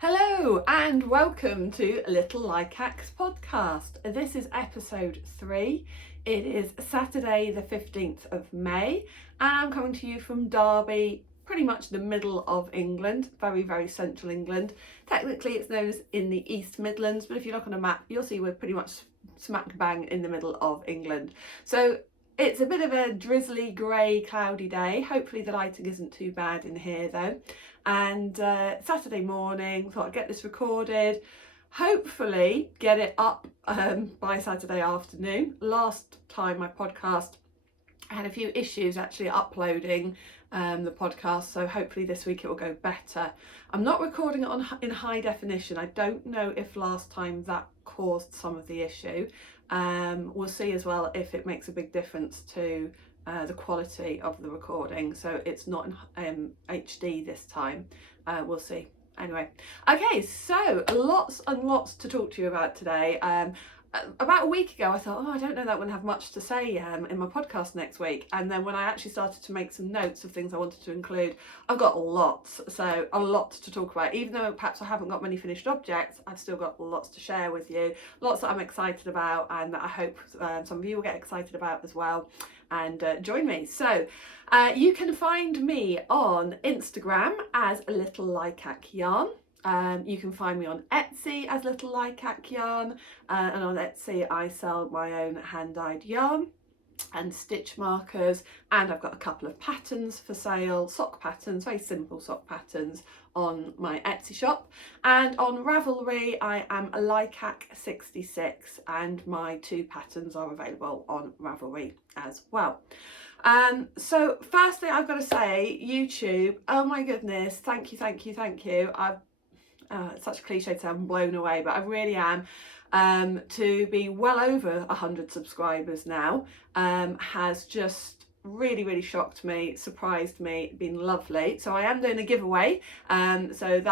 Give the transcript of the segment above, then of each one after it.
Hello and welcome to Little Likac's podcast. This is episode 3. It is Saturday the 15th of May and I'm coming to you from Derby, pretty much the middle of England, very, very central England. Technically it's known as in the East Midlands, but if you look on a map you'll see we're pretty much smack bang in the middle of England. So it's a bit of a drizzly, grey, cloudy day. Hopefully the lighting isn't too bad in here though. And Saturday morning, thought I'd get this recorded, hopefully get it up by Saturday afternoon. Last time my podcast, I had a few issues actually uploading the podcast, so hopefully this week it will go better. I'm not recording it in high definition. I don't know if last time that caused some of the issue. We'll see as well if it makes a big difference to the quality of the recording, so it's not in HD this time. We'll see. Anyway, okay, so lots and lots to talk to you about today. About a week ago I thought, I don't know that I'm going to have much to say in my podcast next week, and then when I actually started to make some notes of things I wanted to include, I've got lots, so a lot to talk about. Even though perhaps I haven't got many finished objects, I've still got lots to share with you, lots that I'm excited about and that I hope some of you will get excited about as well and join me. So you can find me on Instagram as Little Likac Yarn. You can find me on Etsy as Little Likac Yarn, and on Etsy I sell my own hand-dyed yarn and stitch markers, and I've got a couple of patterns for sale, sock patterns, very simple sock patterns on my Etsy shop. And on Ravelry I am a Likac66 and my 2 patterns are available on Ravelry as well. So firstly I've got to say, YouTube, oh my goodness, thank you. It's such a cliche to say I'm blown away, but I really am. To be well over 100 subscribers now has just really shocked me, surprised me, been lovely. So I am doing a giveaway, so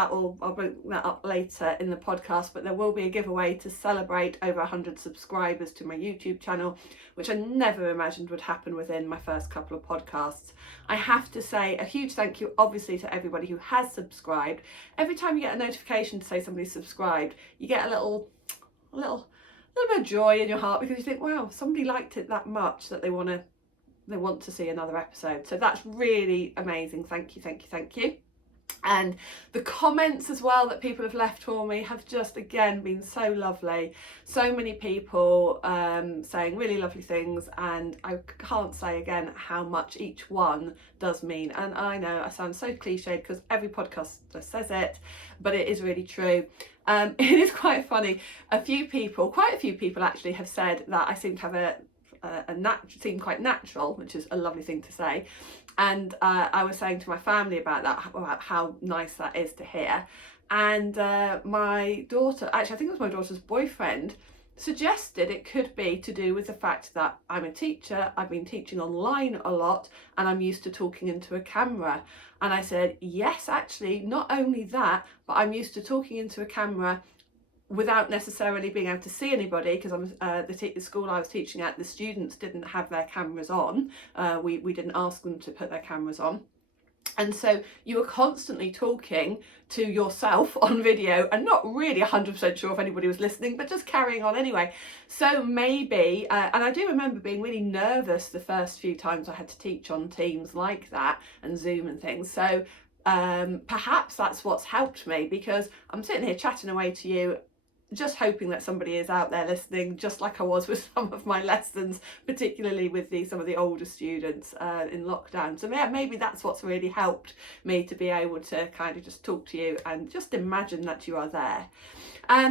I'll bring that up later in the podcast, but there will be a giveaway to celebrate over 100 subscribers to my YouTube channel, which I never imagined would happen within my first couple of podcasts. I have to say a huge thank you obviously to everybody who has subscribed. Every time you get a notification to say somebody's subscribed, you get a little bit of joy in your heart, because you think, wow, somebody liked it that much that they want to see another episode. So that's really amazing. Thank you. And the comments as well that people have left for me have just again been so lovely. So many people saying really lovely things, and I can't say again how much each one does mean. And I know I sound so cliched because every podcaster says it, but it is really true. It is quite funny. Quite a few people actually have said that I seem to have seem quite natural, which is a lovely thing to say. And I was saying to my family about that, about how nice that is to hear. And my daughter, actually I think it was my daughter's boyfriend, suggested it could be to do with the fact that I'm a teacher, I've been teaching online a lot, and I'm used to talking into a camera. And I said, yes, actually, not only that, but I'm used to talking into a camera without necessarily being able to see anybody, because the school I was teaching at, the students didn't have their cameras on. We didn't ask them to put their cameras on. And so you were constantly talking to yourself on video and not really 100% sure if anybody was listening, but just carrying on anyway. So maybe, and I do remember being really nervous the first few times I had to teach on Teams like that and Zoom and things. So perhaps that's what's helped me, because I'm sitting here chatting away to you, just hoping that somebody is out there listening, just like I was with some of my lessons, particularly with some of the older students in lockdown. So yeah, maybe that's what's really helped me to be able to kind of just talk to you and just imagine that you are there.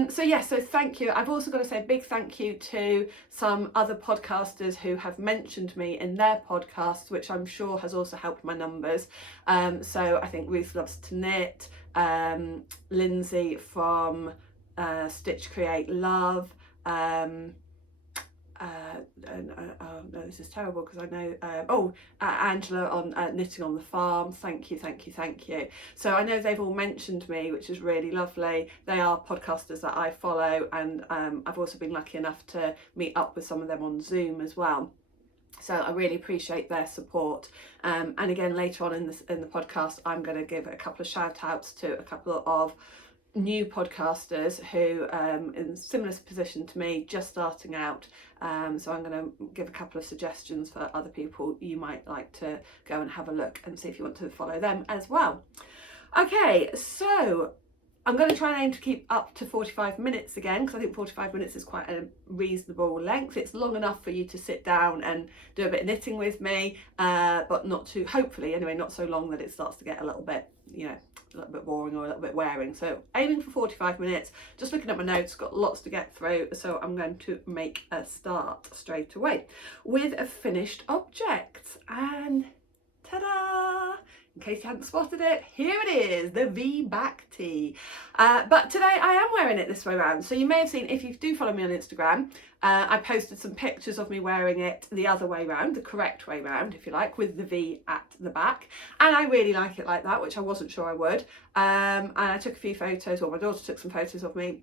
So thank you. I've also got to say a big thank you to some other podcasters who have mentioned me in their podcasts, which I'm sure has also helped my numbers. So I think Ruth Loves to Knit, Lindsay from Stitch Create Love, no, this is terrible because I know Angela on Knitting on the Farm. Thank you. So I know they've all mentioned me, which is really lovely. They are podcasters that I follow, and I've also been lucky enough to meet up with some of them on Zoom as well. So I really appreciate their support. And again, later on in the podcast, I'm going to give a couple of shout outs to a couple of new podcasters who in a similar position to me, just starting out. So I'm going to give a couple of suggestions for other people you might like to go and have a look and see if you want to follow them as well. Okay, so I'm going to try and aim to keep up to 45 minutes again, because I think 45 minutes is quite a reasonable length. It's long enough for you to sit down and do a bit of knitting with me, but not too, hopefully anyway, not so long that it starts to get a little bit, you know, a little bit boring or a little bit wearing. So aiming for 45 minutes, just looking at my notes, got lots to get through, so I'm going to make a start straight away with a finished object. And ta-da! In case you hadn't spotted it, here it is, the V-back tee. But today I am wearing it this way around. So you may have seen, if you do follow me on Instagram, I posted some pictures of me wearing it the other way round, the correct way round, if you like, with the V at the back. And I really like it like that, which I wasn't sure I would. And I took a few photos, or my daughter took some photos of me.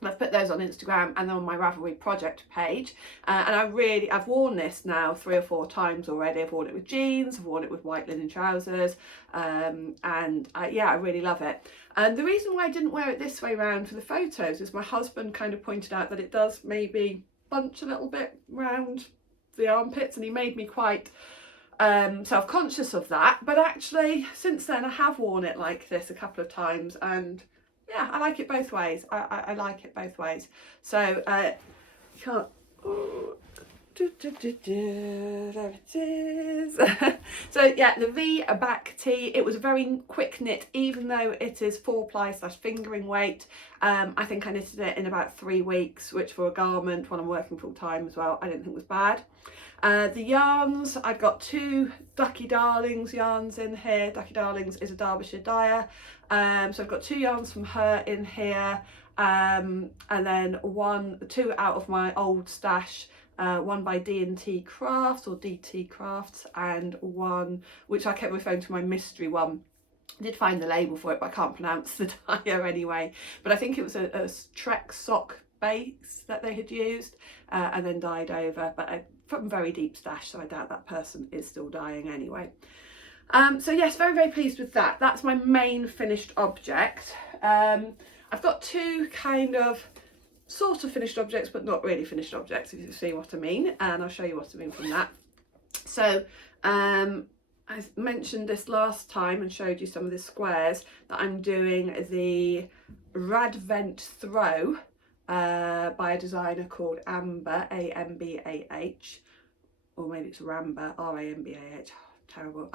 And I've put those on Instagram and on my Ravelry project page, and I've worn this now 3 or 4 times already. I've worn it with jeans, I've worn it with white linen trousers, yeah, I really love it. And the reason why I didn't wear it this way round for the photos is my husband kind of pointed out that it does maybe bunch a little bit round the armpits, and he made me quite self-conscious of that. But actually since then I have worn it like this a couple of times, and yeah, I like it both ways. I like it both ways. So you can't. Oh, there it is. So yeah, the V back tee. It was a very quick knit, even though it is 4-ply / fingering weight. I think I knitted it in about 3 weeks, which for a garment when I'm working full time as well, I didn't think was bad. The yarns, I've got 2 Ducky Darlings yarns in here. Ducky Darlings is a Derbyshire dyer. So I've got 2 yarns from her in here, and then 2 out of my old stash, one by D&T Crafts or DT Crafts, and one which I kept referring to my mystery one. I did find the label for it, but I can't pronounce the dyer anyway. But I think it was a Trek sock base that they had used and then dyed over, but from very deep stash, so I doubt that person is still dyeing anyway. So yes, very, very pleased with that. That's my main finished object. I've got 2 kind of sort of finished objects, but not really finished objects, if you see what I mean, and I'll show you what I mean from that. So I mentioned this last time and showed you some of the squares, that I'm doing the Radvent Throw by a designer called Amber, A-M-B-A-H, or maybe it's Ramba, R-A-M-B-A-H. Terrible.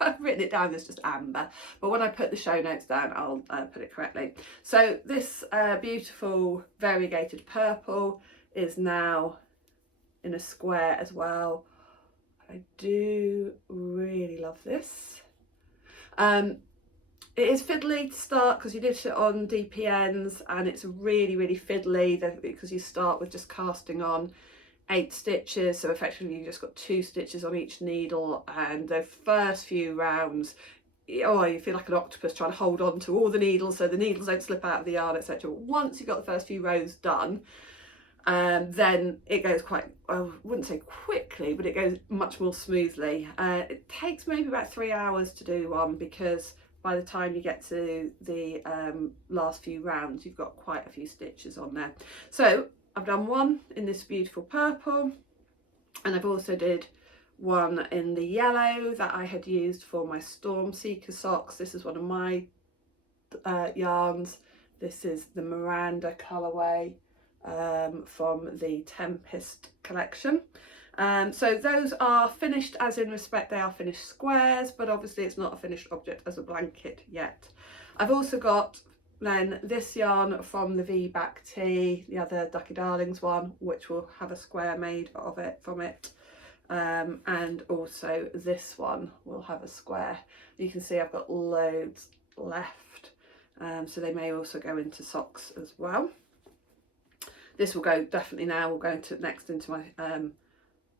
I've written it down as just Amber, but when I put the show notes down, I'll put it correctly. So this beautiful variegated purple is now in a square as well. I do really love this. It is fiddly to start because you did it on DPNs, and it's really, really fiddly because you start with just casting on 8 stitches, so effectively you just got 2 stitches on each needle, and the first few rounds, oh, you feel like an octopus trying to hold on to all the needles so the needles don't slip out of the yarn, etc. Once you've got the first few rows done, then it goes quite, I wouldn't say quickly, but it goes much more smoothly. It takes maybe about 3 hours to do one, because by the time you get to the last few rounds, you've got quite a few stitches on there. So I've done one in this beautiful purple, and I've also did one in the yellow that I had used for my Storm Seeker socks. This is one of my yarns. This is the Miranda colourway from the Tempest collection. So those are finished, as in respect they are finished squares, but obviously it's not a finished object as a blanket yet. I've also got then this yarn from the V-back tee, the other Ducky Darlings one, which will have a square made of it from it, and also this one will have a square. You can see I've got loads left, so they may also go into socks as well. This will go definitely now, we'll go next into my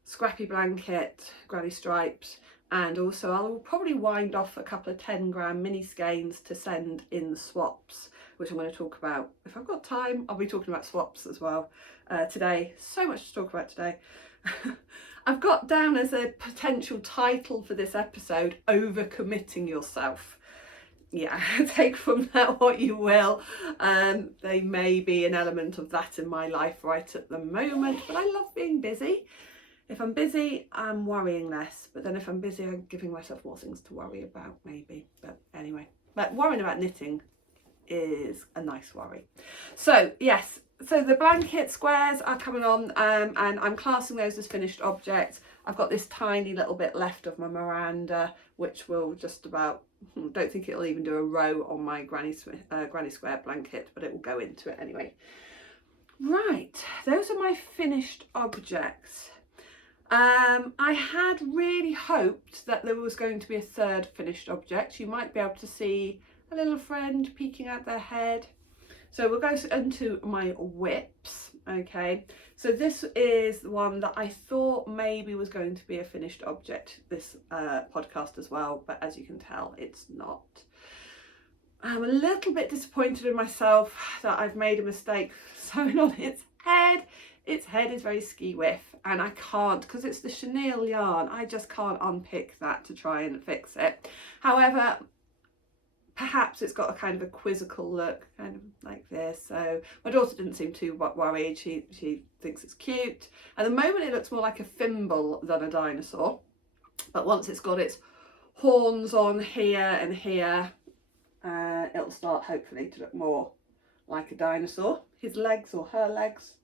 scrappy blanket, granny stripes, and also I'll probably wind off a couple of 10-gram mini skeins to send in swaps, which I'm going to talk about. If I've got time, I'll be talking about swaps as well today. So much to talk about today. I've got down as a potential title for this episode, Overcommitting Yourself. yeah, take from that what you will. There may be an element of that in my life right at the moment, but I love being busy. If I'm busy, I'm worrying less, but then if I'm busy, I'm giving myself more things to worry about, maybe. But anyway, but worrying about knitting is a nice worry. So yes, so the blanket squares are coming on, and I'm classing those as finished objects. I've got this tiny little bit left of my Miranda, which will just about, don't think it'll even do a row on my granny square blanket, but it will go into it anyway. Right, those are my finished objects. I had really hoped that there was going to be a third finished object. You might be able to see a little friend peeking out their head. So we'll go into my whips. Okay, so this is the one that I thought maybe was going to be a finished object this podcast as well, but as you can tell, it's not. I'm a little bit disappointed in myself that I've made a mistake sewing on its head. Its head is very ski-whiff, and I can't, because it's the chenille yarn, I just can't unpick that to try and fix it. However, perhaps it's got a kind of a quizzical look, kind of like this. So my daughter didn't seem too worried. She thinks it's cute. At the moment, it looks more like a thimble than a dinosaur. But once it's got its horns on here and here, it'll start hopefully to look more like a dinosaur. His legs, or her legs,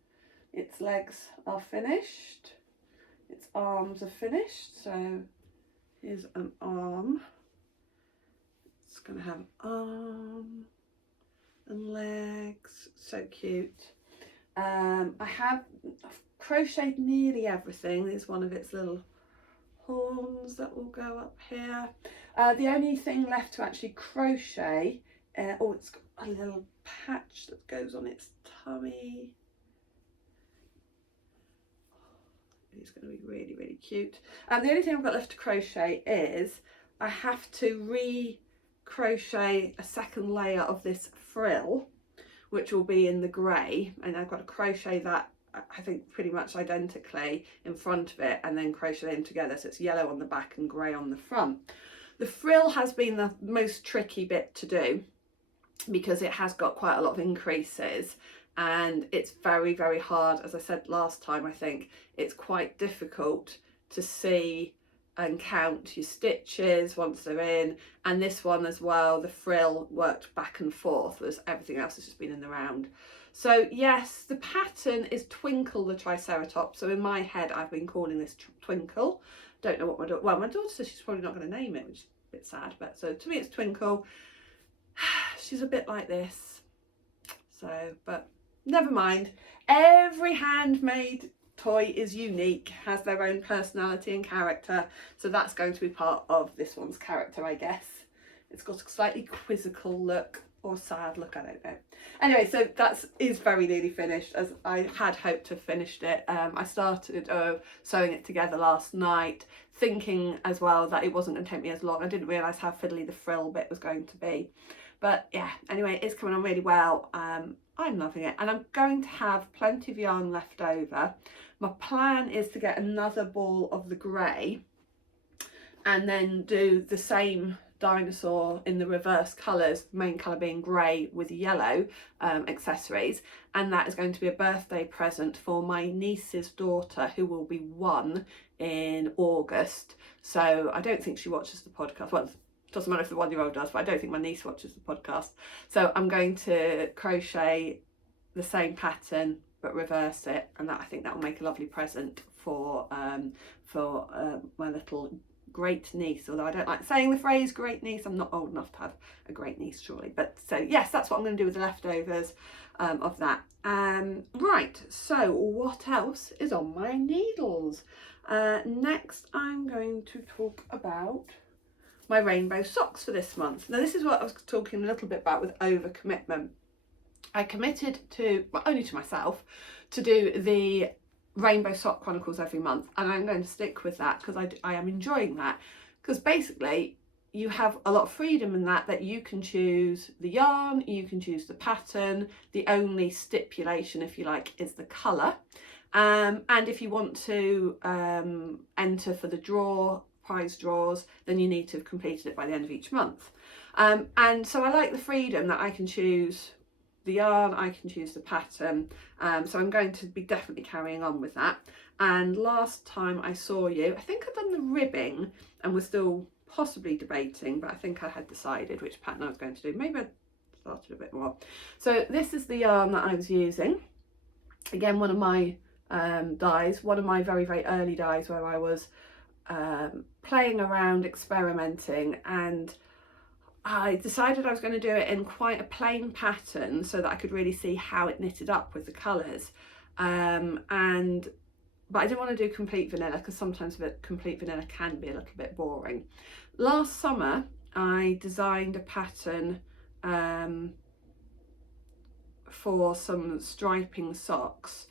its legs are finished. Its arms are finished. So here's an arm. It's going to have an arm and legs. So cute. I've crocheted nearly everything. There's one of its little horns that will go up here. The only thing left to actually crochet, it's got a little patch that goes on its tummy. It's going to be really, really cute. The only thing I've got left to crochet is I have to crochet a second layer of this frill, which will be in the grey, and I've got to crochet that, I think, pretty much identically in front of it, and then crochet them together so it's yellow on the back and grey on the front. The frill has been the most tricky bit to do because it has got quite a lot of increases, and it's very, very hard. As I said last time, I think it's quite difficult to see and count your stitches once they're in, and this one as well, the frill worked back and forth, whereas everything else has just been in the round. So yes, the pattern is Twinkle the Triceratops, so in my head I've been calling this Twinkle. Don't know what my daughter, well, my daughter says she's probably not going to name it, which is a bit sad, but so to me it's Twinkle. She's a bit like this, so, but never mind. Every handmade toy is unique, has their own personality and character, so that's going to be part of this one's character, I guess. It's got a slightly quizzical look, or sad look, I don't know. Anyway, so that is very nearly finished, as I had hoped to have finished it. I started sewing it together last night, thinking as well that it wasn't going to take me as long. I didn't realise how fiddly the frill bit was going to be. But yeah, anyway, it's coming on really well. I'm loving it, and I'm going to have plenty of yarn left over. My plan is to get another ball of the grey and then do the same dinosaur in the reverse colours, the main colour being grey with yellow accessories, and that is going to be a birthday present for my niece's daughter, who will be 1 in August. So I don't think she watches the podcast. Well, it doesn't matter if the 1-year-old does, but I don't think my niece watches the podcast. So I'm going to crochet the same pattern but reverse it, and that, I think that will make a lovely present for my little great niece, although I don't like saying the phrase great niece. I'm not old enough to have a great niece, surely. But so yes, that's what I'm going to do with the leftovers of that. Right, so what else is on my needles? Next I'm going to talk about my rainbow socks for this month. Now this is what I was talking a little bit about with overcommitment. I committed to, well, only to myself, to do the Rainbow Sock Chronicles every month, and I'm going to stick with that because I am enjoying that, because basically you have a lot of freedom in that you can choose the yarn, you can choose the pattern, the only stipulation, if you like, is the colour, and if you want to enter for the prize draws, then you need to have completed it by the end of each month. And so I like the freedom that I can choose the yarn, I can choose the pattern, so I'm going to be definitely carrying on with that. And last time I saw you, I think I'd done the ribbing and was still possibly debating, but I think I had decided which pattern I was going to do. Maybe I started a bit more. So this is the yarn that I was using. Again, one of my dies, one of my very, very early dies where I was playing around, experimenting, and I decided I was going to do it in quite a plain pattern so that I could really see how it knitted up with the colours. But I didn't want to do complete vanilla because sometimes complete vanilla can be a little bit boring. Last summer I designed a pattern for some striping socks.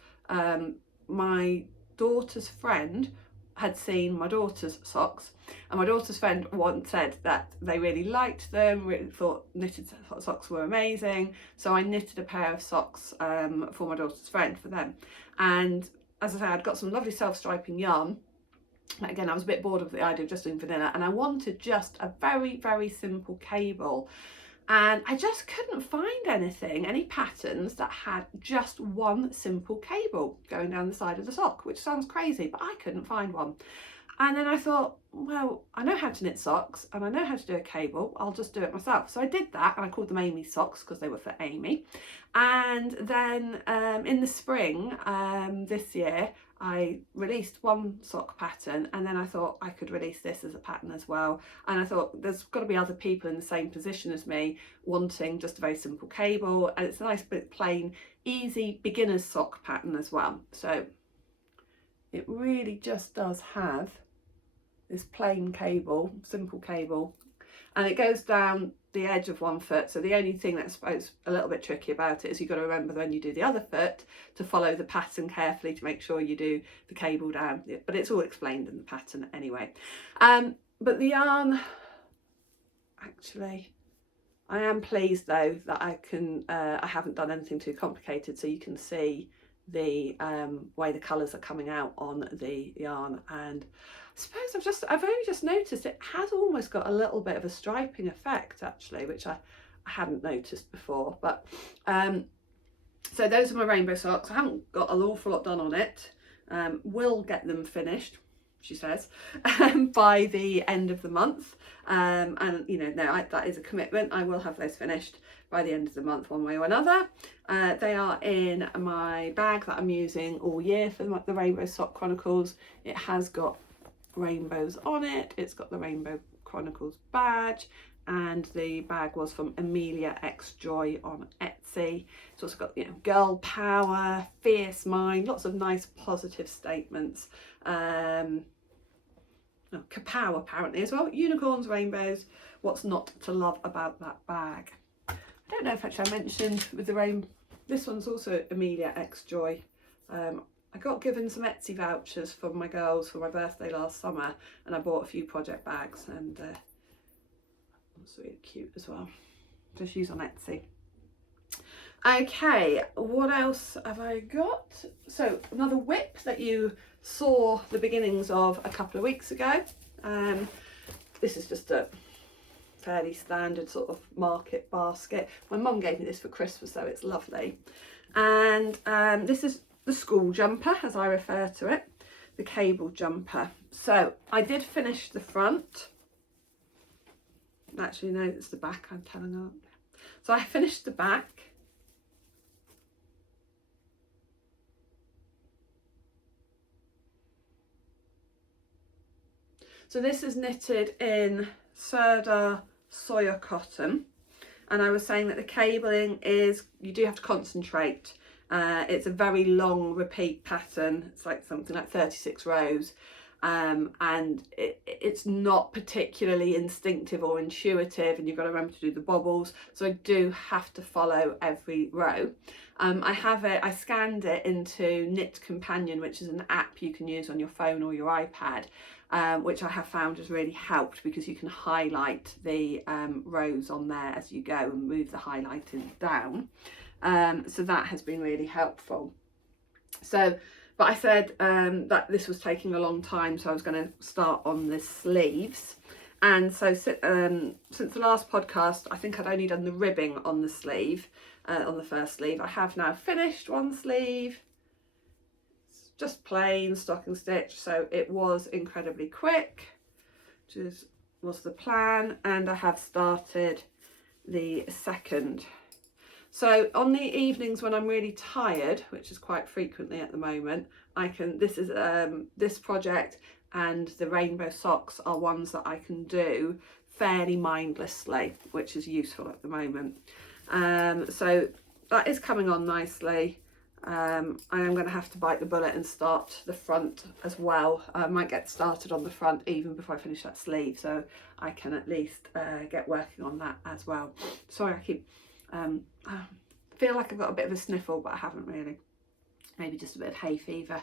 My daughter's friend had seen my daughter's socks, and my daughter's friend once said that they really liked them, really thought knitted socks were amazing, so I knitted a pair of socks for my daughter's friend for them. And as I say, I'd got some lovely self-striping yarn. Again, I was a bit bored of the idea of just doing vanilla, and I wanted just a very, very simple cable. And I just couldn't find any patterns that had just one simple cable going down the side of the sock, which sounds crazy, but I couldn't find one. And then I thought, well, I know how to knit socks and I know how to do a cable, I'll just do it myself. So I did that, and I called them Amy's socks because they were for Amy. And then in the spring this year, I released one sock pattern, and then I thought I could release this as a pattern as well. And I thought there's got to be other people in the same position as me wanting just a very simple cable, and it's a nice bit plain, easy beginner's sock pattern as well. So it really just does have this plain cable, simple cable, and it goes down the edge of one foot. So the only thing that's suppose a little bit tricky about it is you've got to remember when you do the other foot to follow the pattern carefully to make sure you do the cable down, but it's all explained in the pattern anyway. But the yarn, actually, I am pleased though that I haven't done anything too complicated, so you can see the way the colours are coming out on the yarn. And I suppose I've only just noticed it has almost got a little bit of a striping effect actually, which I hadn't noticed before. But so those are my rainbow socks. I haven't got an awful lot done on it. Will get them finished, she says, by the end of the month. And you know, no, that is a commitment. I will have those finished by the end of the month one way or another. They are in my bag that I'm using all year for the Rainbow Sock Chronicles. It has got rainbows on it. It's got the Rainbow Chronicles badge, and the bag was from Amelia X Joy on Etsy. It's also got, you know, girl power, fierce mind, lots of nice positive statements. Kapow apparently as well. Unicorns, rainbows, what's not to love about that bag? I don't know if actually I mentioned with the this one's also Amelia X Joy. I got given some Etsy vouchers from my girls for my birthday last summer, and I bought a few project bags, and that's really cute as well. Just use on Etsy. Okay, what else have I got? So another whip that you saw the beginnings of a couple of weeks ago. This is just a fairly standard sort of market basket. My mum gave me this for Christmas, so it's lovely. And this is the school jumper, as I refer to it, the cable jumper. So I did finish the front. Actually, no, it's the back I'm telling her. So I finished the back. So this is knitted in Serda Soya cotton, and I was saying that the cabling is, you do have to concentrate. It's a very long repeat pattern. It's like something like 36 rows, and it's not particularly instinctive or intuitive, and you've got to remember to do the bobbles, so I do have to follow every row. I scanned it into Knit Companion, which is an app you can use on your phone or your iPad, which I have found has really helped because you can highlight the rows on there as you go and move the highlighting down. So that has been really helpful. So, but I said that this was taking a long time, so I was going to start on the sleeves. And so since the last podcast, I think I'd only done the ribbing on the sleeve, on the first sleeve. I have now finished one sleeve. It's just plain stocking stitch, so it was incredibly quick, which was the plan. And I have started the second. So on the evenings when I'm really tired, which is quite frequently at the moment, this project and the rainbow socks are ones that I can do fairly mindlessly, which is useful at the moment. So that is coming on nicely. I am going to have to bite the bullet and start the front as well. I might get started on the front even before I finish that sleeve, so I can at least get working on that as well. Sorry, I keep I feel like I've got a bit of a sniffle, but I haven't really. Maybe just a bit of hay fever.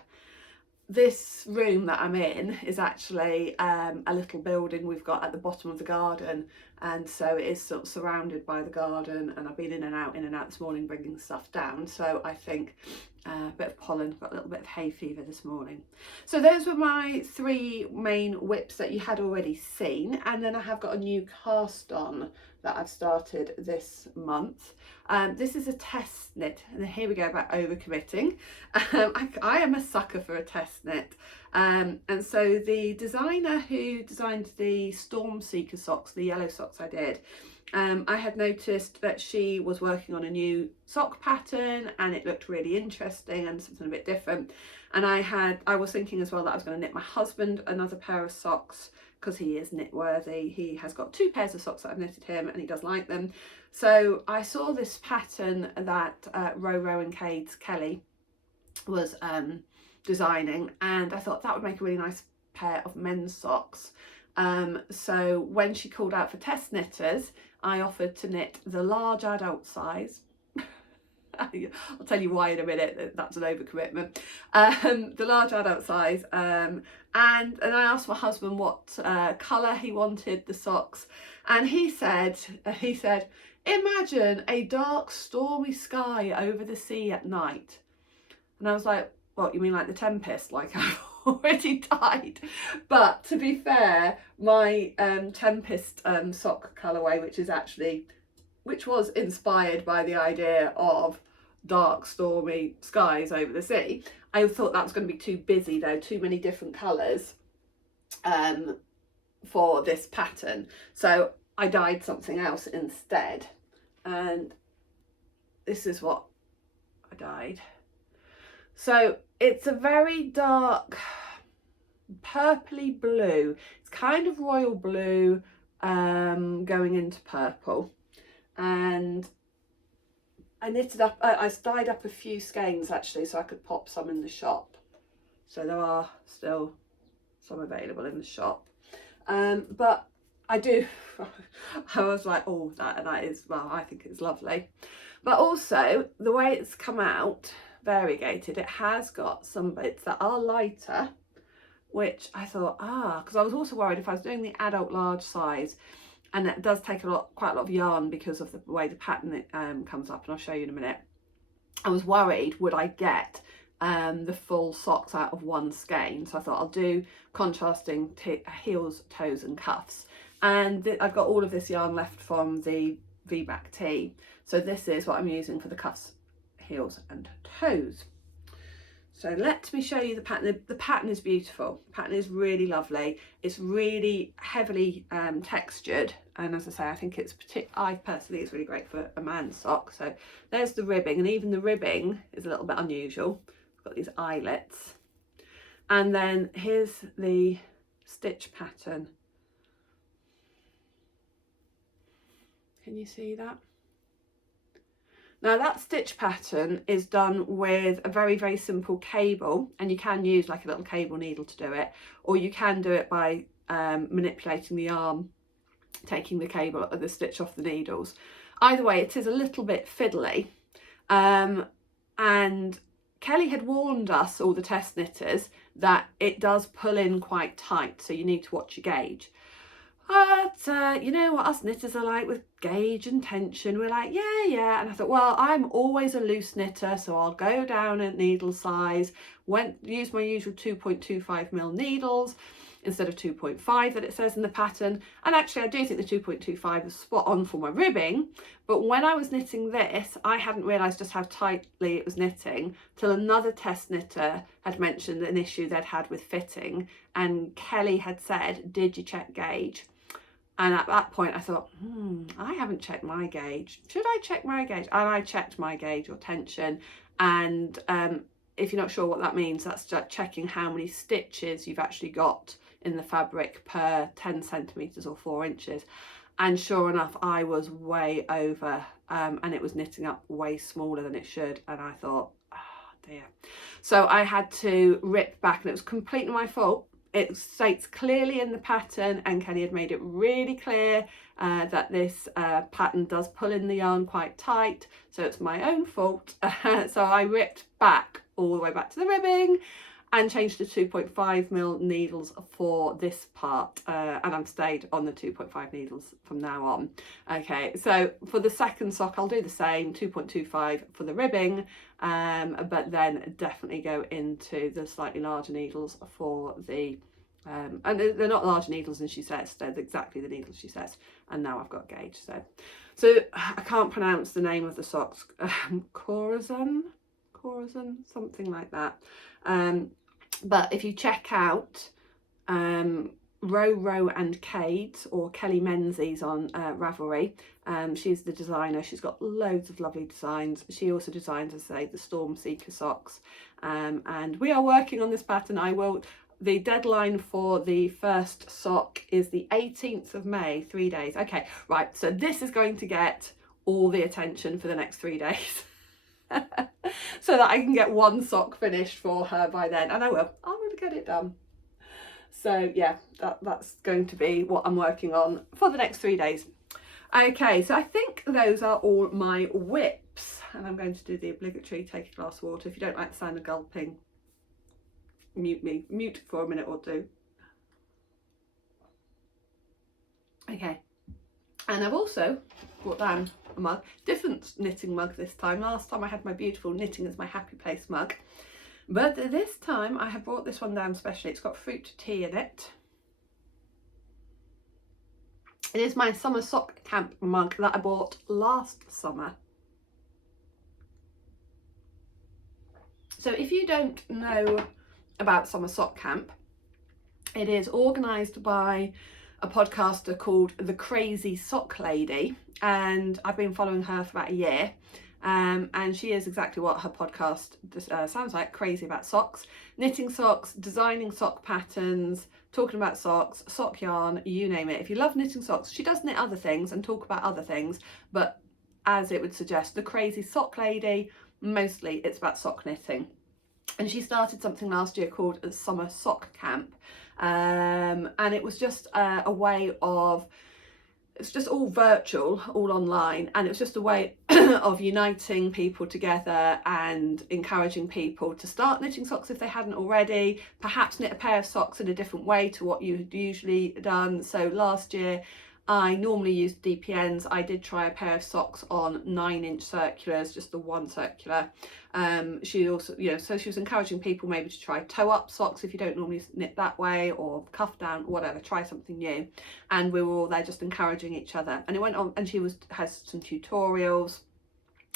This room that I'm in is actually a little building we've got at the bottom of the garden, and so it is sort of surrounded by the garden, and I've been in and out this morning bringing stuff down, so I think a bit of pollen, got a little bit of hay fever this morning. So those were my 3 main whips that you had already seen, and then I have got a new cast on that I've started this month. This is a test knit, and here we go about overcommitting. I am a sucker for a test knit, and so the designer who designed the Storm Seeker socks, the yellow socks I did, I had noticed that she was working on a new sock pattern, and it looked really interesting and something a bit different. And I was thinking as well that I was going to knit my husband another pair of socks, because he is knit worthy. He has got 2 pairs of socks that I've knitted him, and he does like them. So I saw this pattern that Rowrowandkades Kelly was designing, and I thought that would make a really nice pair of men's socks. So when she called out for test knitters, I offered to knit the large adult size. I'll tell you why in a minute, that's an overcommitment. The large adult size, and I asked my husband what colour he wanted the socks, and he said, imagine a dark stormy sky over the sea at night. And I was like, what, you mean like the Tempest? Like I've already died. But to be fair, my Tempest sock colourway, which was inspired by the idea of dark stormy skies over the sea, I thought that was going to be too busy though, too many different colours for this pattern, so I dyed something else instead, and this is what I dyed. So it's a very dark purpley blue. It's kind of royal blue going into purple, and I knitted up, I dyed up a few skeins actually, so I could pop some in the shop. So there are still some available in the shop. But I was like, oh, that is, well, I think it's lovely. But also the way it's come out, variegated, it has got some bits that are lighter, which I thought, because I was also worried if I was doing the adult large size, and it does take quite a lot of yarn because of the way the pattern comes up, and I'll show you in a minute. I was worried, would I get the full socks out of one skein? So I thought I'll do contrasting heels, toes and cuffs. And I've got all of this yarn left from the V-back tee. So this is what I'm using for the cuffs, heels and toes. So let me show you the pattern. The pattern is beautiful. The pattern is really lovely. It's really heavily textured, and as I say, I think I personally it's really great for a man's sock. So there's the ribbing, and even the ribbing is a little bit unusual. It's got these eyelets, and then here's the stitch pattern. Can you see that? Now that stitch pattern is done with a very, very simple cable, and you can use like a little cable needle to do it, or you can do it by manipulating the arm, taking the cable, the stitch off the needles. Either way, it is a little bit fiddly, and Kelly had warned us, all the test knitters, that it does pull in quite tight, so you need to watch your gauge. But you know what us knitters are like with gauge and tension. We're like, yeah. And I thought, well, I'm always a loose knitter, so I'll go down a needle size. Use my usual 2.25mm needles. instead of 2.5 that it says in the pattern. And actually I do think the 2.25 is spot on for my ribbing, but when I was knitting this, I hadn't realised just how tightly it was knitting till another test knitter had mentioned an issue they'd had with fitting, and Kelly had said, did you check gauge? And at that point I thought, I haven't checked my gauge. Should I check my gauge? And I checked my gauge or tension. And if you're not sure what that means, that's just checking how many stitches you've actually got in the fabric per 10 centimetres or 4 inches. And sure enough, I was way over, and it was knitting up way smaller than it should. And I thought, oh dear. So I had to rip back, and it was completely my fault. It states clearly in the pattern, and Kelly had made it really clear that this pattern does pull in the yarn quite tight, so it's my own fault. So I ripped back all the way back to the ribbing and changed to 2.5mm needles for this part, and I've stayed on the 2.5 needles from now on. Okay, so for the second sock I'll do the same, 2.25 for the ribbing, but then definitely go into the slightly larger needles for the and they're not large needles, and she says they're exactly the needles she says. And now I've got gauge. So I can't pronounce the name of the socks. Corazon, something like that. But if you check out Rowrowandkades or Kelly Menzies on Ravelry, she's the designer. She's got loads of lovely designs. She also designs, as I say, the Storm Seeker socks, and we are working on this pattern. The deadline for the first sock is the 18th of May, 3 days. Okay, right, so this is going to get all the attention for the next 3 days. So that I can get one sock finished for her by then, and I will. I'm going to get it done. So yeah, that's going to be what I'm working on for the next 3 days. Okay, so I think those are all my whips, and I'm going to do the obligatory take a glass of water. If you don't like the sound of gulping, mute for a minute or two. Okay, and I've also brought down a mug, different knitting mug this time. Last time I had my beautiful Knitting as My Happy Place mug, but this time I have brought this one down specially. It's got fruit tea in it. It is my summer sock camp mug that I bought last summer. So if you don't know about summer sock camp, it is organised by a podcaster called The Crazy Sock Lady, and I've been following her for about a year, and she is exactly what her podcast sounds like: crazy about socks, knitting socks, designing sock patterns, talking about socks, sock yarn, you name it. If you love knitting socks, she does knit other things and talk about other things, but as it would suggest, The Crazy Sock Lady, mostly it's about sock knitting. And she started something last year called a Summer Sock Camp, and it was just a way of, it's just all virtual, all online, and it was just a way of uniting people together and encouraging people to start knitting socks if they hadn't already, perhaps knit a pair of socks in a different way to what you'd usually done. So last year I normally used DPNs. I did try a pair of socks on 9-inch circulars, just the one circular. She also, so she was encouraging people maybe to try toe up socks if you don't normally knit that way, or cuff down, whatever, try something new. And we were all there just encouraging each other. And it went on, and she has some tutorials,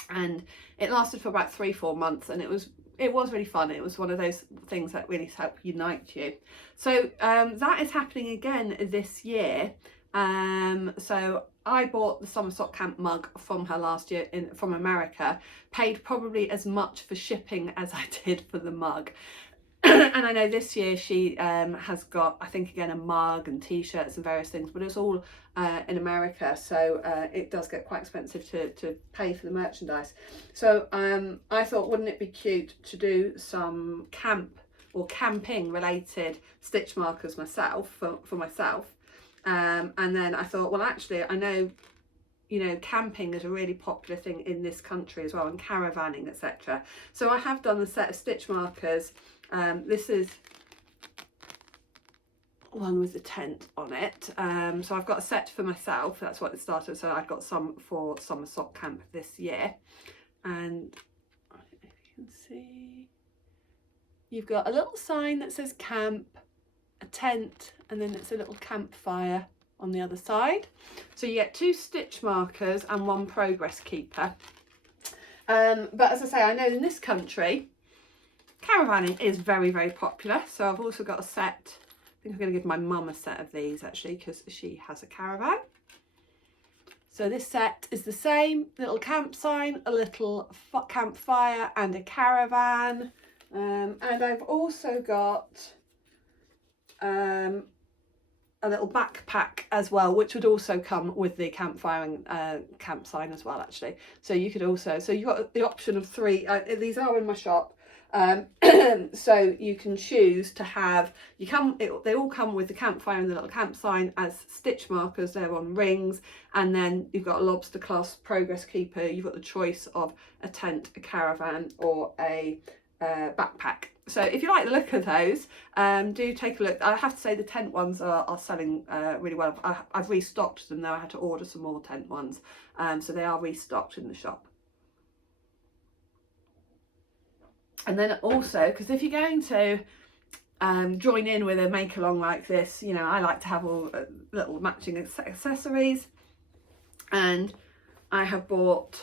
and it lasted for about 3-4 months, and it was really fun. It was one of those things that really help unite you. So that is happening again this year. So I bought the Summer Sock Camp mug from her last year from America, paid probably as much for shipping as I did for the mug. And I know this year she has got, I think, again, a mug and t-shirts and various things, but it's all in America, so it does get quite expensive to pay for the merchandise. So I thought, wouldn't it be cute to do some camp or camping related stitch markers myself, for myself. And then I thought, well, actually, I know, camping is a really popular thing in this country as well, and caravanning, etc. So I have done a set of stitch markers. This is one with the tent on it. So I've got a set for myself. That's what it started. So I've got some for Summer Sock Camp this year. And I don't know if you can see, you've got a little sign that says camp, a tent, and then it's a little campfire on the other side. So you get 2 stitch markers and 1 progress keeper. But as I say, I know in this country, caravanning is very, very popular. So I've also got a set. I think I'm going to give my mum a set of these actually, because she has a caravan. So this set is the same, little camp sign, a little campfire and a caravan. And I've also got a little backpack as well, which would also come with the campfire and camp sign as well actually. So you could also, so you've got the option of 3, these are in my shop. So you can choose to have, they all come with the campfire and the little camp sign as stitch markers. They're on rings, and then you've got a lobster clasp, progress keeper. You've got the choice of a tent, a caravan, or a backpack. So if you like the look of those, do take a look. I have to say the tent ones are selling really well. I've restocked them though. I had to order some more tent ones, so they are restocked in the shop. And then also, because if you're going to join in with a make along like this, you know, I like to have all little matching accessories, and I have bought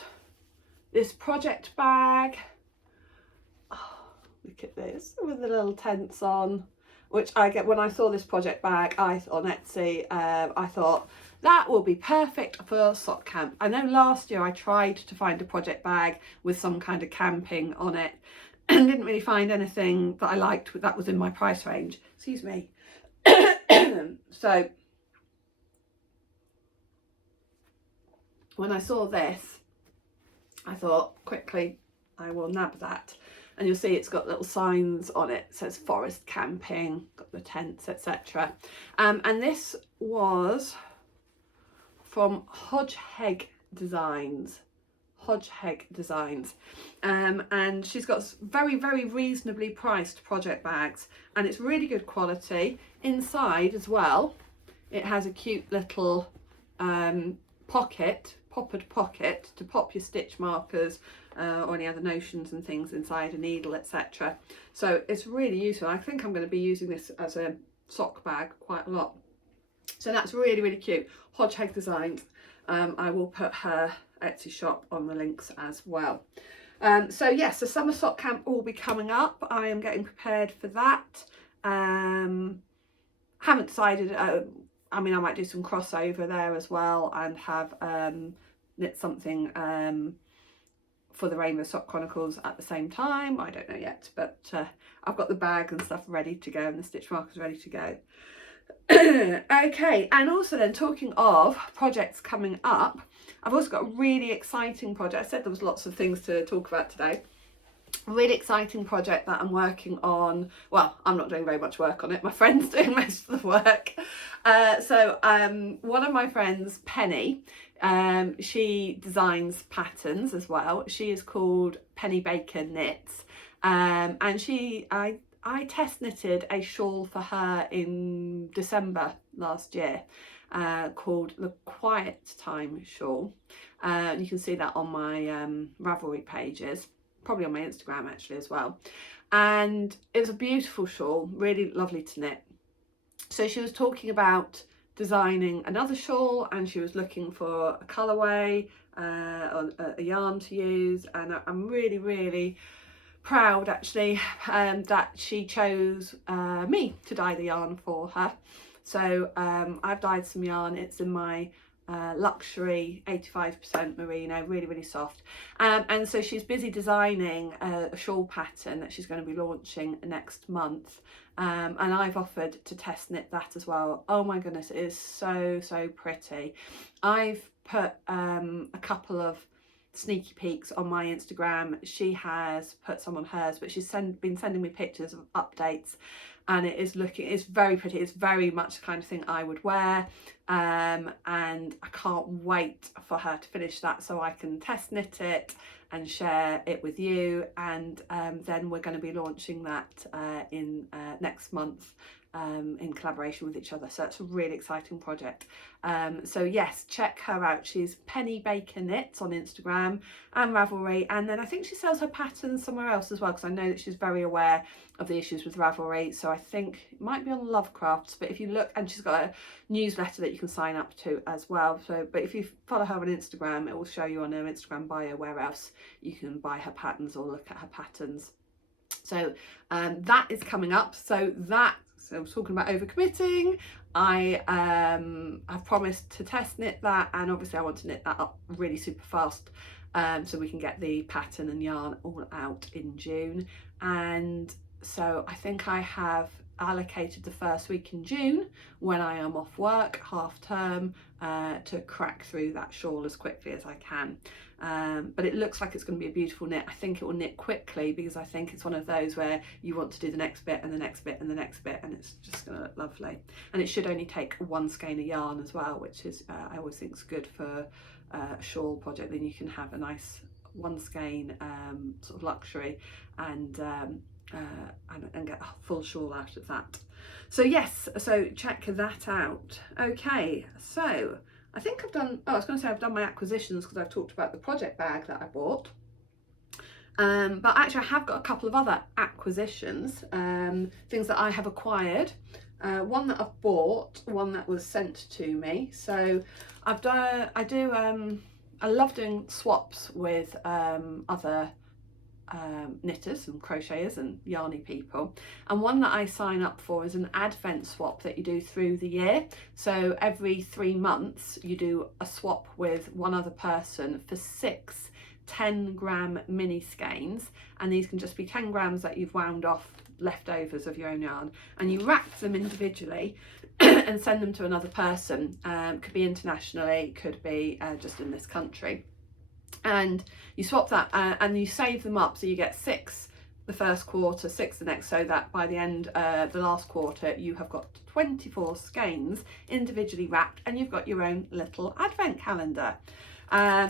this project bag. Oh, look at this with the little tents on, which I get when I saw this project bag on Etsy. I thought that will be perfect for sock camp. I know last year I tried to find a project bag with some kind of camping on it, and didn't really find anything that I liked that was in my price range. Excuse me. So when I saw this, I thought quickly I will nab that. And you'll see it's got little signs on it. It says forest camping, got the tents, etc. And this was from Hodgeheg Designs. And she's got very, very reasonably priced project bags, and it's really good quality. Inside as well, it has a cute little poppered pocket to pop your stitch markers or any other notions and things inside, a needle, etc. So it's really useful. I think I'm going to be using this as a sock bag quite a lot. So that's really, really cute. Hodgeheg Designs. I will put her Etsy shop on the links as well. So yes, the summer sock camp will be coming up. I am getting prepared for that. Haven't decided. I mean, I might do some crossover there as well, and have knit something for the Rainbow Sock Chronicles at the same time. I don't know yet, but I've got the bag and stuff ready to go, and the stitch markers ready to go. Okay, and also then, talking of projects coming up, I've also got a really exciting project. I said there was lots of things to talk about today. A really exciting project that I'm working on. Well, I'm not doing very much work on it. My friend's doing most of the work. So one of my friends, Penny, she designs patterns as well. She is called Penny Baker Knits, and I test knitted a shawl for her in December last year, called the Quiet Time shawl. You can see that on my Ravelry pages, probably on my Instagram actually as well. And it's a beautiful shawl, really lovely to knit. So she was talking about designing another shawl, and she was looking for a colourway, or a yarn to use, and I'm really, really proud actually that she chose me to dye the yarn for her. So I've dyed some yarn. It's in my luxury 85% merino, really, really soft, and so she's busy designing a shawl pattern that she's going to be launching next month, and I've offered to test knit that as well. Oh my goodness, it is so, so pretty. I've put a couple of sneaky peeks on my Instagram. She has put some on hers, but she's been sending me pictures of updates, and it's very pretty. It's very much the kind of thing I would wear, and I can't wait for her to finish that so I can test knit it and share it with you. And then we're going to be launching that in next month, in collaboration with each other. So it's a really exciting project. So yes, check her out. She's Penny Baker Knits on Instagram and Ravelry, and then I think she sells her patterns somewhere else as well, because I know that she's very aware of the issues with Ravelry. So I think it might be on Lovecrafts, but if you look, and she's got a newsletter that you can sign up to as well. So, but if you follow her on Instagram, it will show you on her Instagram bio where else you can buy her patterns or look at her patterns. So that is coming up. So I was talking about overcommitting. I have promised to test knit that, and obviously I want to knit that up really super fast, so we can get the pattern and yarn all out in June. And so I think I have allocated the first week in June, when I am off work, half term, to crack through that shawl as quickly as I can. But it looks like it's going to be a beautiful knit. I think it will knit quickly, because I think it's one of those where you want to do the next bit and the next bit and the next bit, and it's just going to look lovely. And it should only take one skein of yarn as well, which is I always think is good for a shawl project. Then you can have a nice one skein sort of luxury, and get a full shawl out of that. So yes, so check that out. Okay, so I think I've done, I was going to say I've done my acquisitions, because I've talked about the project bag that I bought. But actually I have got a couple of other acquisitions, things that I have acquired. One that I've bought, one that was sent to me. So I love doing swaps with other knitters and crocheters and yarny people, and one that I sign up for is an Advent swap that you do through the year. So every 3 months you do a swap with one other person for 6 10-gram mini skeins, and these can just be 10 grams that you've wound off leftovers of your own yarn, and you wrap them individually and send them to another person. Could be internationally, could be just in this country. And you swap that and you save them up, so you get 6 the first quarter, 6 the next, so that by the end the last quarter you have got 24 skeins individually wrapped, and you've got your own little advent calendar.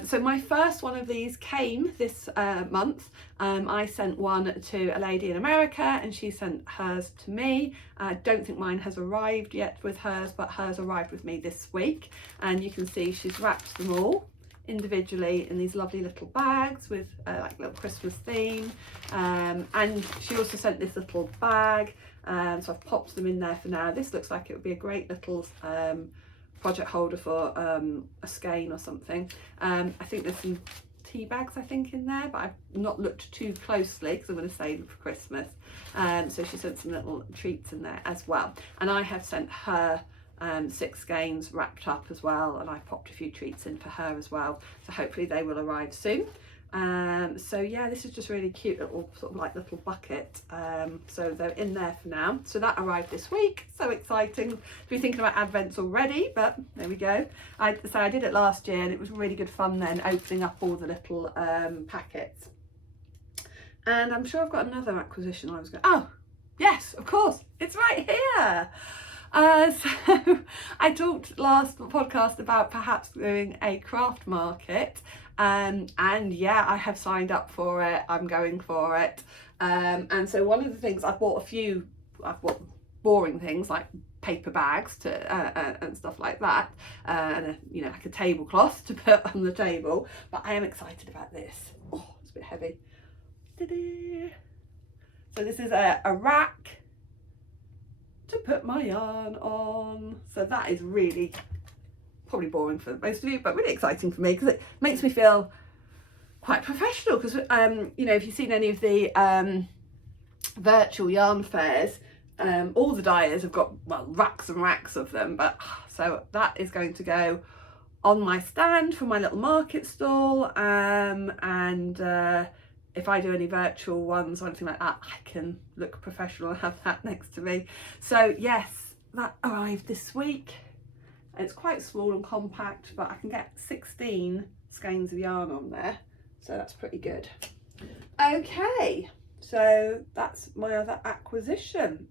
So my first one of these came this month. I sent one to a lady in America, and she sent hers to me. I don't think mine has arrived yet with hers, but hers arrived with me this week, and you can see she's wrapped them all individually in these lovely little bags with like a little Christmas theme, and she also sent this little bag, so I've popped them in there for now. This looks like it would be a great little project holder for a skein or something. I think there's some tea bags I think in there, but I've not looked too closely because I'm going to save them for Christmas. So she sent some little treats in there as well, and I have sent her 6 skeins wrapped up as well, and I popped a few treats in for her as well, so hopefully they will arrive soon. So yeah, this is just really cute little sort of like little bucket, so they're in there for now. So that arrived this week, so exciting to be thinking about Advents already, but there we go. I did it last year, and it was really good fun then, opening up all the little packets. And I'm sure I've got another acquisition I was going, oh yes, of course, it's right here. So I talked last podcast about perhaps doing a craft market, and yeah, I have signed up for it. I'm going for it. And so one of the things I've bought boring things like paper bags to and stuff like that, and you know, like a tablecloth to put on the table. But I am excited about this. Oh, it's a bit heavy. Ta-da. So this is a rack to put my yarn on. So that is really probably boring for most of you, but really exciting for me, because it makes me feel quite professional. Because you know, if you've seen any of the virtual yarn fairs, all the dyers have got, well, racks and racks of them. But so that is going to go on my stand for my little market stall, and if I do any virtual ones or anything like that, I can look professional and have that next to me. So yes, that arrived this week. It's quite small and compact, but I can get 16 skeins of yarn on there, so that's pretty good. Okay, so that's my other acquisition.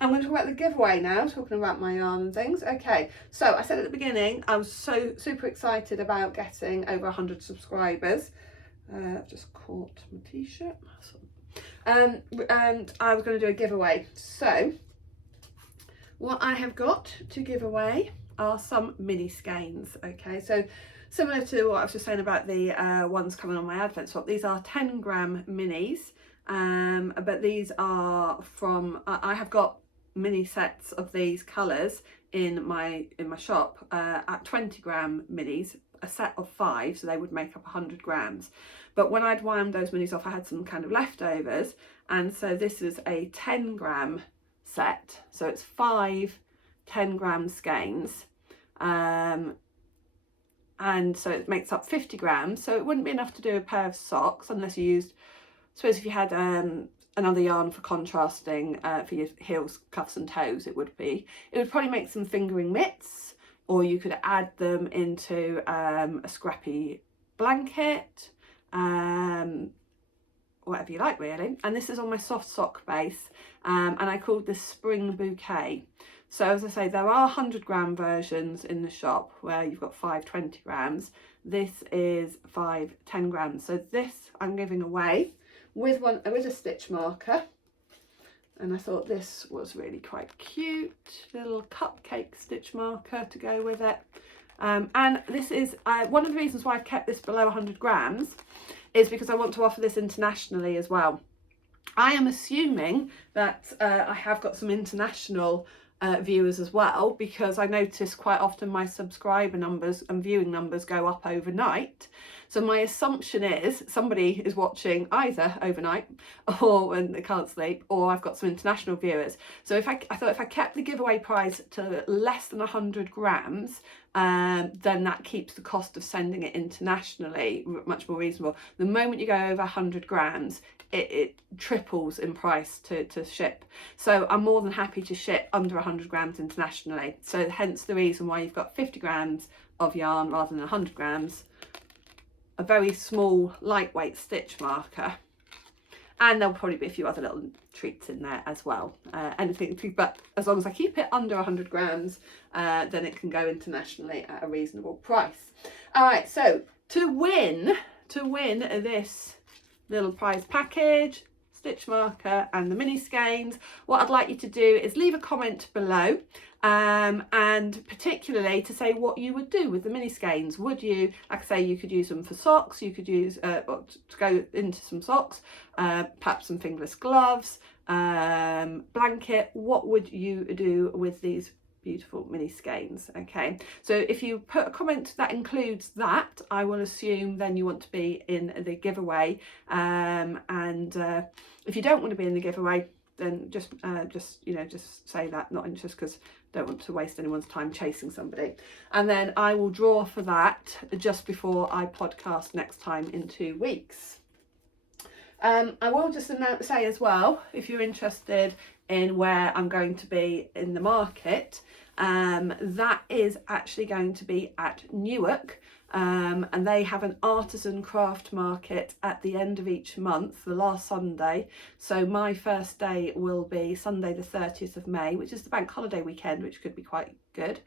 I'm going to talk about the giveaway now, talking about my yarn and things. Okay, so I said at the beginning I was so super excited about getting over 100 subscribers. I've just caught my t-shirt. And I was going to do a giveaway. So what I have got to give away are some mini skeins. Okay, so similar to what I was just saying about the ones coming on my Advent swap, these are 10-gram minis. but these are from, I have got mini sets of these colours in my shop at 20 gram minis, a set of 5, so they would make up 100 grams. But when I'd wound those minis off, I had some kind of leftovers, and so this is a 10 gram set, so it's 5 10 gram skeins, and so it makes up 50 grams, so it wouldn't be enough to do a pair of socks unless you used, I suppose if you had another yarn for contrasting for your heels, cuffs and toes, it would probably make some fingering mitts, or you could add them into a scrappy blanket, whatever you like really. And this is on my soft sock base, and I called this Spring Bouquet. So as I say, there are 100 gram versions in the shop where you've got 5 20 grams. This is 5 10 grams. So this I'm giving away with a stitch marker, and I thought this was really quite cute, little cupcake stitch marker to go with it. And this is one of the reasons why I've kept this below 100 grams is because I want to offer this internationally as well. I am assuming that I have got some international viewers as well, because I notice quite often my subscriber numbers and viewing numbers go up overnight. So my assumption is somebody is watching either overnight or when they can't sleep, or I've got some international viewers. So I thought if I kept the giveaway price to less than 100 grams, then that keeps the cost of sending it internationally much more reasonable. The moment you go over 100 grams, it triples in price to ship. So I'm more than happy to ship under 100 grams internationally. So hence the reason why you've got 50 grams of yarn rather than 100 grams, a very small lightweight stitch marker, and there'll probably be a few other little treats in there as well. But as long as I keep it under 100 grams, then it can go internationally at a reasonable price. All right, so to win this little prize package, stitch marker and the mini skeins, what I'd like you to do is leave a comment below, and particularly to say what you would do with the mini skeins. Would you, like I say, you could use them for socks, you could use to go into some socks, perhaps some fingerless gloves, blanket. What would you do with these beautiful mini skeins? Okay, so if you put a comment that includes that, I will assume then you want to be in the giveaway, and if you don't want to be in the giveaway, then just say that, not interested, because don't want to waste anyone's time chasing somebody. And then I will draw for that just before I podcast next time in 2 weeks. I will just say as well, if you're interested in where I'm going to be in the market, that is actually going to be at Newark, and they have an artisan craft market at the end of each month, the last Sunday. So my first day will be Sunday the 30th of May, which is the bank holiday weekend, which could be quite good.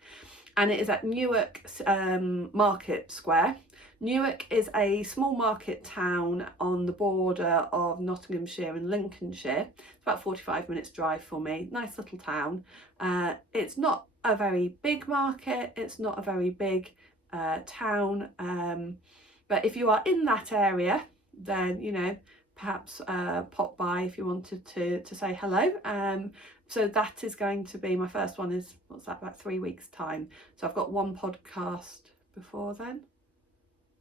And it is at Newark Market Square. Newark is a small market town on the border of Nottinghamshire and Lincolnshire. It's about 45 minutes drive for me. Nice little town. It's not a very big market. It's not a very big town. But if you are in that area, then, perhaps pop by if you wanted to say hello. So that is going to be, my first one is, what's that, about 3 weeks time. So I've got one podcast before then.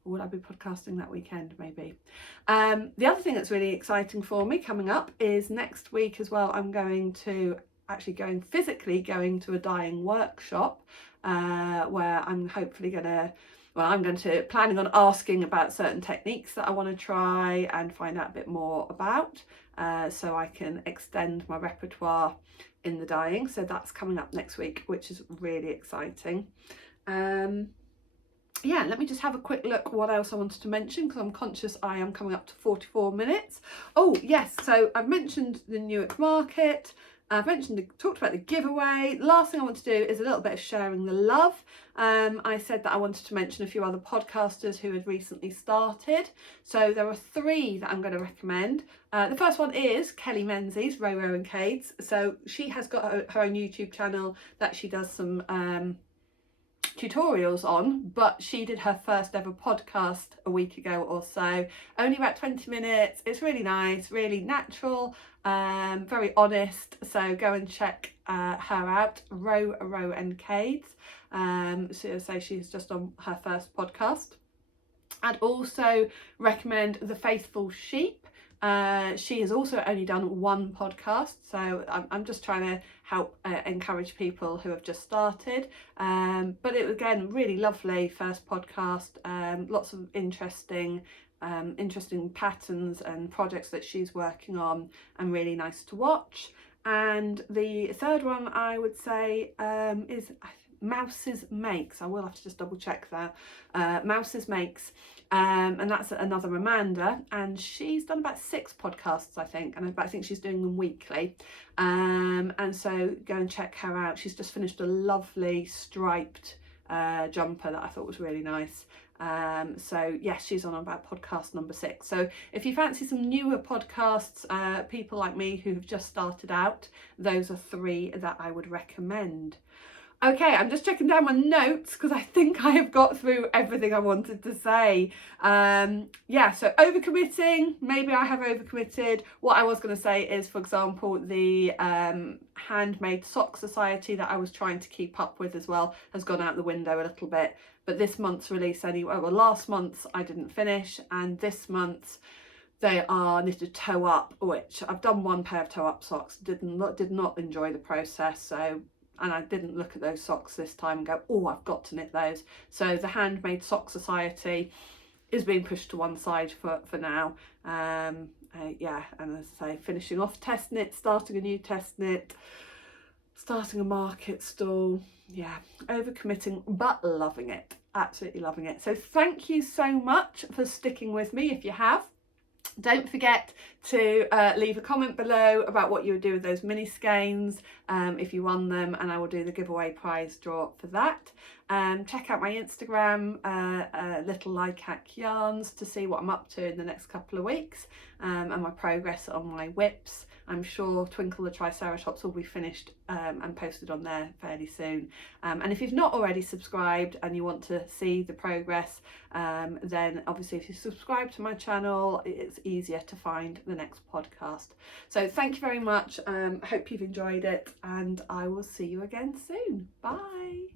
Or would I be podcasting that weekend? Maybe. The other thing that's really exciting for me coming up is next week as well, I'm going to physically going to a dyeing workshop, where I'm hopefully planning on asking about certain techniques that I want to try and find out a bit more about, so I can extend my repertoire in the dyeing. So that's coming up next week, which is really exciting. Yeah, let me just have a quick look what else I wanted to mention, because I'm conscious I am coming up to 44 minutes. Oh yes, so I've mentioned the Newark market, I've talked about the giveaway. The last thing I want to do is a little bit of sharing the love. I said that I wanted to mention a few other podcasters who had recently started. So there are 3 that I'm going to recommend. The first one is Kelly Menzies, Rowrowandkades. So she has got her own YouTube channel that she does some tutorials on, but she did her first ever podcast a week ago or so, only about 20 minutes. It's really nice, really natural, very honest, so go and check her out, Rowrowandkades. So she's just on her first podcast. I'd also recommend The Faithful Sheep. She has also only done one podcast, so I'm just trying to help encourage people who have just started. But it was, again, really lovely first podcast, lots of interesting patterns and projects that she's working on, and really nice to watch. And the third one I would say is Mouse's Makes. I will have to just double check that. Mouse's Makes, and that's another Amanda, and she's done about 6 podcasts, I think, and I think she's doing them weekly. And so go and check her out. She's just finished a lovely striped jumper that I thought was really nice. So yes, she's on about podcast number 6. So if you fancy some newer podcasts, people like me who have just started out, those are 3 that I would recommend. Okay, I'm just checking down my notes because I think I have got through everything I wanted to say. Yeah, so overcommitting, maybe I have overcommitted. What I was going to say is, for example, the handmade sock society that I was trying to keep up with as well has gone out the window a little bit. But this month's release anyway, well, last month's I didn't finish, and this month's they are knitted toe up, which I've done 1 pair of toe up socks, did not enjoy the process, so. And I didn't look at those socks this time and go, oh, I've got to knit those. So the Handmade Sock Society is being pushed to one side for now. Yeah, and as I say, finishing off test knit, starting a new test knit, starting a market stall. Yeah, overcommitting, but loving it. Absolutely loving it. So thank you so much for sticking with me if you have. Don't forget to leave a comment below about what you would do with those mini skeins if you won them, and I will do the giveaway prize draw for that. Check out my Instagram, Little Likac Yarns, to see what I'm up to in the next couple of weeks, and my progress on my whips. I'm sure Twinkle the Triceratops will be finished and posted on there fairly soon. And if you've not already subscribed and you want to see the progress, then obviously if you subscribe to my channel, it's easier to find the next podcast. So thank you very much. Hope you've enjoyed it, and I will see you again soon. Bye.